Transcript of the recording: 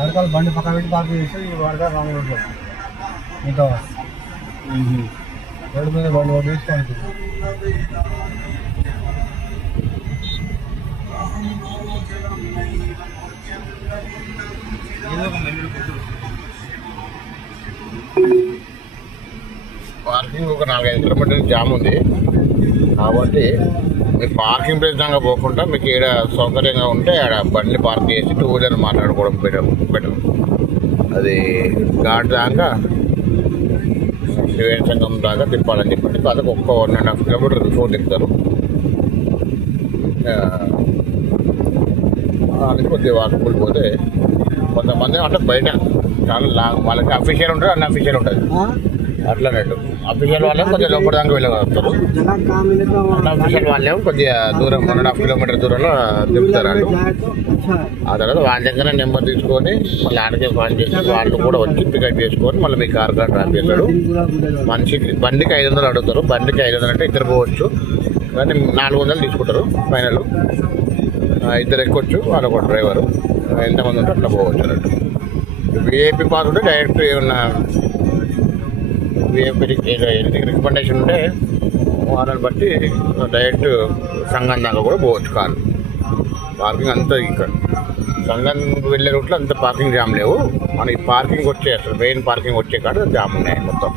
వాడకాలు బండి పక్క పెట్టి పార్క్ చేసి వాడకాలు రాంగ్ రోడ్లో ఇంకా రోడ్డు మీద బండి ఒకటి తీసుకోండి. పార్కింగ్ ఒక 4-5 కిలోమీటర్ల జామ్ ఉంది కాబట్టి మీరు పార్కింగ్ ప్లేస్ దాకా పోకుండా మీకు ఏడ సౌకర్యంగా ఉంటే ఆడ బండి పార్క్ చేసి 2 వీలర్ మాట్లాడుకోవడం బెటర్. అది ఘాట్ దాకా త్రివేణి సంఘం దాకా తిప్పాలని చెప్పండి. కాదు ఒక్క 1.5 కిలోమీటర్ ఫోన్ తిప్పుతారు. అది కొద్దిగా వాకబుల్ పోతే కొంతమంది అంటే బయట చాలా లాంగ్ వాళ్ళకి అఫీషియల్ ఉంటుంది, అన్ అఫీషియల్ ఉంటుంది. అట్లన్నట్టు అఫీషియల్ వాళ్ళే కొద్దిగా లోపల దాకా వెళ్ళగలుగుతారు. అన్ అఫీషియల్ వాళ్ళేమో కొద్దిగా దూరం 1.5 కిలోమీటర్ దూరంలో దింపుతారు వాళ్ళు. ఆ తర్వాత వాళ్ళ దగ్గర నెంబర్ తీసుకొని మళ్ళీ ఆడకే ఫోన్ చేసి వాళ్ళు కూడా వచ్చి పికప్ చేసుకొని మళ్ళీ మీ కార్ డ్రాప్ చేస్తాడు. మనిషికి బండికి 500 అడుగుతారు. బండికి 500 అంటే ఇద్దరు పోవచ్చు, కానీ 400 తీసుకుంటారు ఫైనల్. ఇద్దరు ఎక్కొచ్చు, వాళ్ళు ఒక డ్రైవరు, ఎంతమంది ఉంటే అట్లా పోవచ్చు అన్నట్టు. విఐపి పాస్ ఉంటే డైరెక్ట్ ఏమన్నా విఐపి రికమెండేషన్ ఉంటే వాళ్ళని బట్టి డైరెక్ట్ సంఘం దాకా కూడా పోవచ్చు కారు. పార్కింగ్ అంతా ఇక్కడ సంఘం వెళ్ళే రూట్లో అంత పార్కింగ్ జామ్ లేవు. మనకి పార్కింగ్ వచ్చే అసలు మెయిన్ పార్కింగ్ వచ్చే కాడ జామ్ ఉన్నాయి మొత్తం.